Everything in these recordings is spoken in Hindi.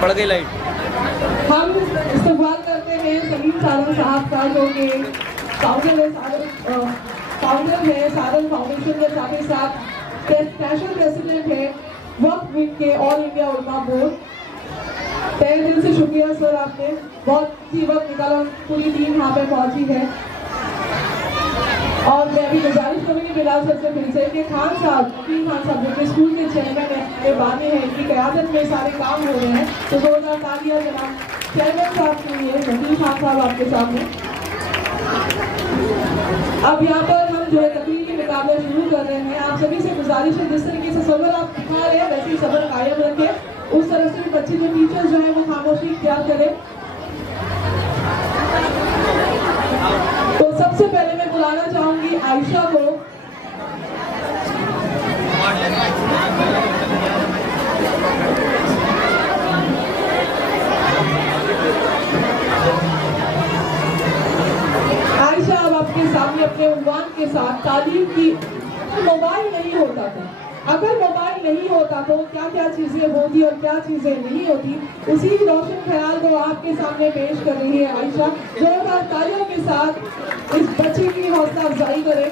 बढ़ गई लाइट। हम इस्तेमाल करते हैं सलीम सारंग साहब का, जो कि फाउंडर है सारंग फाउंडेशन के, साथ ही साथ नेशनल प्रेसिडेंट है वक्फ विंग के ऑल इंडिया उलमा बोर्ड। तहे दिल से शुक्रिया सर, आपने बहुत ही वक्त निकाला, पूरी टीम यहाँ पे पहुंची है। और मैं अभी गुजारिश करूँगी बिलाल सर से फिर से कि खान साहब जो कि स्कूल के चेयरमैन है, बानी है, इनकी क़यादत में सारे काम हो रहे हैं, तो 2000 तालियां जनाब चेयरमैन साहब के लिए। वकील खान साहब आपके सामने। अब यहाँ पर हम जो है तकरीरी मुकाबला शुरू कर रहे हैं। आप सभी से गुजारिश है, जिस तरीके से सब्र आप दिखा रहे हैं वैसे ही सब्र कायम रखें, उस तरह से बच्चे जो टीचर्स जो है वो खामोशी इख्तियार करें। तो सबसे पहले मैं बुलाना चाहूंगी आयशा को। आयशा अब आपके सामने अपने उन्वान के साथ तालीम की। मोबाइल नहीं होता था, अगर मोबाइल नहीं होता तो क्या क्या चीजें होती और क्या चीजें नहीं होती, उसी रोशन ख्याल को आपके सामने पेश कर रही है आयशा। जोरदार तालियों के साथ इस बच्ची की हौसला अफजाई करें।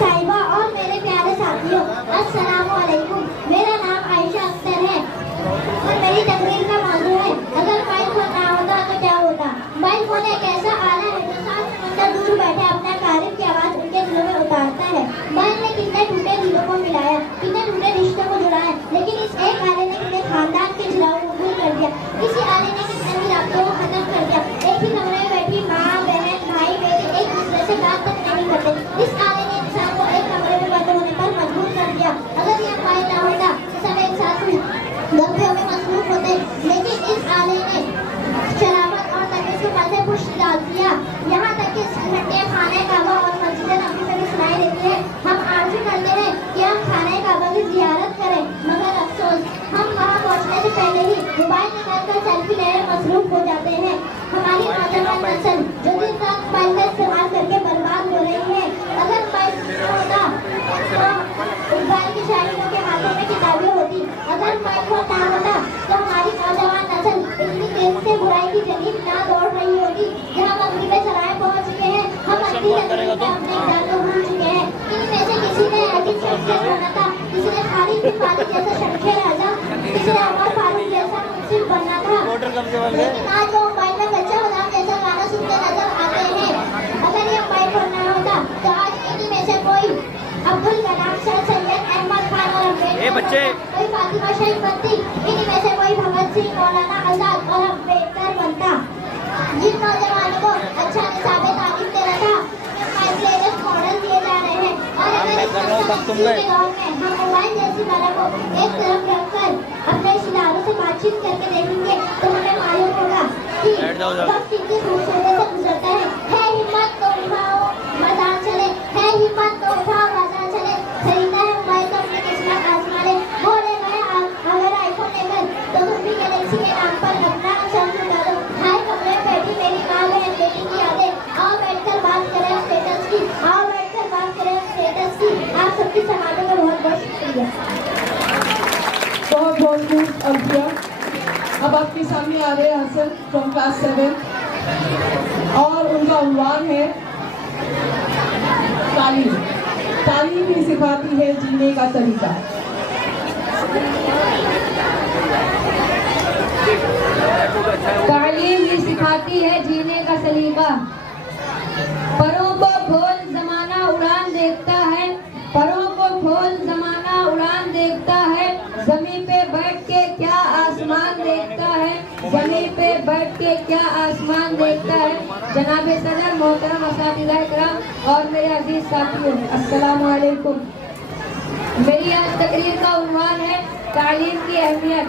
साहिबा और मेरे प्यारे साथियों, अस्सलाम वालेकुम। मेरा नाम आयशा अख्तर है और मेरी तकरीर का मौजू है अगर मोबाइल फोन ना होता तो क्या होता। मोबाइल फोन एक ऐसा आला है जो 7 किलोमीटर दूर बैठे अपना तारीफ की आवाज उनके दिलों में उतारता है। मोबाइल ने कितने टूटे दिलों को मिलाया, कितने टूटे रिश्तों को जुड़ाया, लेकिन इस एक आले ने कितने खानदान के जुड़ाव को दूर कर दिया। इसी आले ने कितने भी राब्तों को खत्म कर दिया। एक ही कमरे में बैठी माँ बहन भाई बेटे एक दूसरे से बात तक नहीं करते। इस आले ने इंसान को एक कमरे में बंद होने पर मजबूर कर दिया। अगर यह मोबाइल ना होता सब एक साथ गप्पे में मसरूफ होते, लेकिन इस आले ने शराबत और तकलीफ के पर्दे पुष्ट डाल दिया। यहाँ तक कि घंटे खाने काबा और मस्जिद नबी में भी सुनाई देती है। हम आरज़ू करते हैं कि हम खाने काबा की जियारत करें, मगर अफसोस हम वहाँ पहुँचने से पहले ही मोबाइल निकालकर सेल्फी लेने मसरूफ हो जाते हैं। हमारी नौजवान नस्ल जो दिन रात मोबाइल का इस्तेमाल करके बर्बाद हो रही है। अगर मोबाइल होता तो इकबाल की शायरियों के हाथों में किताबें होती। अगर मोबाइल फोन ना होता तो हमारी नौजवान नस्ल इतनी तेज से बुराई की जमीन ना दौड़ रही होगी जहाँ मगरिबे सराय पहुँच चुके हैं। हम अपनी तकलीफ में अपने इकदार को भूल चुके हैं। इनमें से किसी ने अजीब शख्सियत बनना था, किसी ने खालिद बिन वालिद जैसा शमशेर आजम, किसी ने उमर फारूक जैसा मुंसिफ बनना था, लेकिन आज वो मोबाइल में बच्चा गुलाम जैसा गाना सुनते नजर आते हैं। अगर ये मोबाइल फोन ना होता तो आज इन्हीं में से कोई अब्दुल कलाम, सर सैयद अहमद खान और अम्बेडकर, कोई फातिमा शहीद बनती, इन्हीं में से कोई भगत सिंह, मौलाना आजाद और अम्बेडकर बनता। जिन नौजवानों को अच्छा निसाब तालीम देना था उन्हें मॉडल दिए जा रहे हैं। और अगर इस दौर में हम मोबाइल जैसी बला को एक तरफ रखकर अपने रिश्तेदारों से बातचीत करके देखेंगे तो हमें मालूम होगा कि वक्त इतनी खूबसूरती से गुजरता है। हिम्मत तो उठाओ मैदान चले, है हिम्मत तो उठाओ मैदान चले। खरीदना है मोबाइल तो अपनी किस्मत आजमा ले। बोले गए अगर आईफोन लेकर तो तुम भी गैलेक्सी के नाम पर अपना चंद लगा दो। हाय कमरे में बैठी मेरी माँ बहन बेटी की यादें, आओ बैठकर बात करें स्टेटस की, आओ बैठकर बात करें स्टेटस की। आप सबकी समाधों का बहुत बहुत शुक्रिया। बहुत बहुत खूब अल्फिया। अब आपके सामने आ रहे हैं हसन फ्रॉम क्लास 7 और उनका उन्वान है तालीम। तालीम ही सिखाती है जीने का तरीका। तालीम ही सिखाती है जीने का सलीका। परों को खोल जमाना उड़ान देखता है, परों को खोल जमाना उड़ान देखता है। जमीन पे बैठ के क्या आसमान देखता है, जमीन पे बैठ के क्या आसमान देखता है। जनाब सदर, मोहतरम असातिज़ा इकराम और मेरे अजीज साथियों, अस्सलाम वालेकुम। मेरी आज तकरीर का उन्वान है तालीम की अहमियत।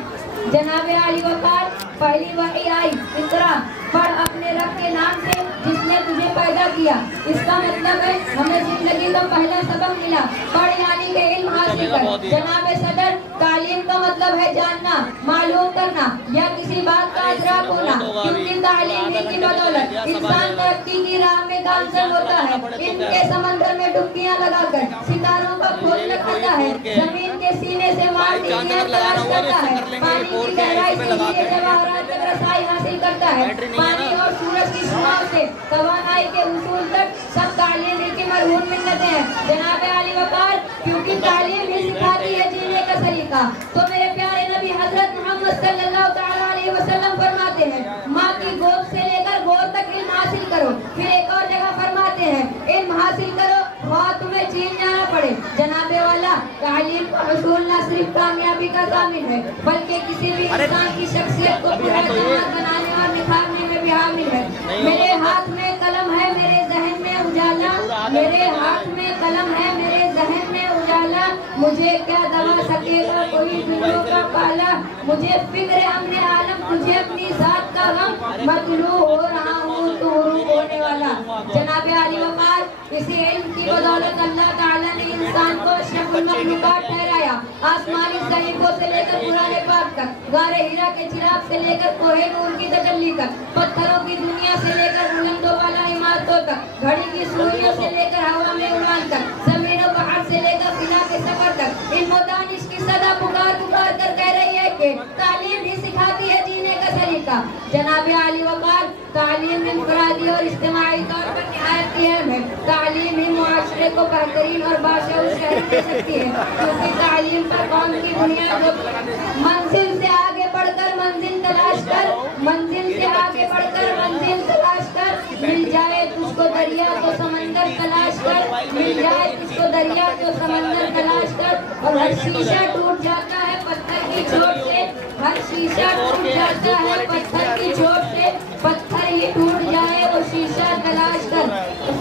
जनाब आली वकार पहली वही आई इकरा, पढ़ अपने रब के नाम से जिसने तुझे पैदा किया। इसका मतलब है हमें जिंदगी का पहला सबक मिला, पढ़ यानी के इल्म हासिल कर। जनाब सदर, तालीम का मतलब है जानना, मालूम करना या किसी बात का इदराक होना, क्योंकि तालीम की बदौलत इंसान तरक्की की राह में गामजन होता है। इनके समंदर में डुबकियां लगाकर सितारों का खोज लगाता है, जमीन सीने से मार तलाश करता है, पानी की गहराई से हीरे जवाहरात तक रसाई हासिल करता है, पानी और सूरज की शुआओं से तवानाई के उसूल तक सब तालीम की मरहूम मिन्नतें हैं जनाब आली वकार, क्योंकि तालीम ही सिखाती है जीने का सलीका। तो मेरे प्यारे नबी हजरत मोहम्मद सल्लल्लाहु तआला अलैहि वसल्लम फरमाते हैं, माँ की गोद से लेकर गोद तक इल्म हासिल करो। फिर एक और जगह फरमाते हैं, इल्म हासिल करो वहाँ तुम्हें चीन जाना पड़े। जनाबे वाला तालीम का हुसूल न सिर्फ कामयाबी का ज़ामिन है, बल्कि किसी भी इंसान की शख्सियत को पुरअज़मत बनाने और निखारने में भी हामिल है। मेरे हाथ में कलम है, मेरे जहन में उजाला, मेरे हाथ में कलम है, मेरे जहन में उजाला, मुझे क्या दबा सकेगा कोई दुनिया का पाला, मुझे फिक्र अमने आलम, तुझे अपनी जात का गम, मतलू हो रहा हूँ तू हुरूब होने वाला। जनाब आली वकार, इसी इल्म की बदौलत अल्लाह ताला ने इंसान को अशरफुल मखलूकात ठहराया। आसमानी सहीफों से लेकर कुरान पाक तक, गारे हीरा के चिराग से लेकर कोहे नूर की तजल्ली तक, पत्थरों की दुनिया से लेकर बुलंदों वाला इमारतों तक, घड़ी की सुइयों से लेकर हवा में उड़ान तक, जमीन और पहाड़ से लेकर फिजा के सफर तक, इल्म और दानिश की सदा पुकार पुकार कर कह रही है कि तालीम ही सिखाती है जीने का सलीका। जनाब आली वकार, तालीम इनफरादी और इज्तिमाई तौर पर निहायत अहम है। तालीम ही मुआशरे को बेहतरीन और बाशऊर शहर दे सकती है, क्योंकि तालीम पर कौम की बुनियाद होती है। मंजिल से आगे बढ़कर मंजिल तलाश कर, मंजिल से आगे बढ़कर मंजिल तलाश कर, मिल जाए तुझको दरिया तो समंदर तलाश कर, मिल जाए तुझको दरिया तो समंदर तलाश कर। और हर शीशा टूट जाता है पत्थर की चोट से, हर शीशा टूट जाता है पत्थर की चोट से, पत्थर ही टूट जाए वो शीशा तलाश कर।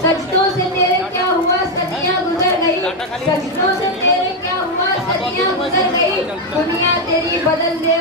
सजदों से तेरे क्या हुआ सदियां गुजर गई, सजदों से तेरे क्या हुआ सदियां गुजर गई, दुनिया तेरी बदल दे।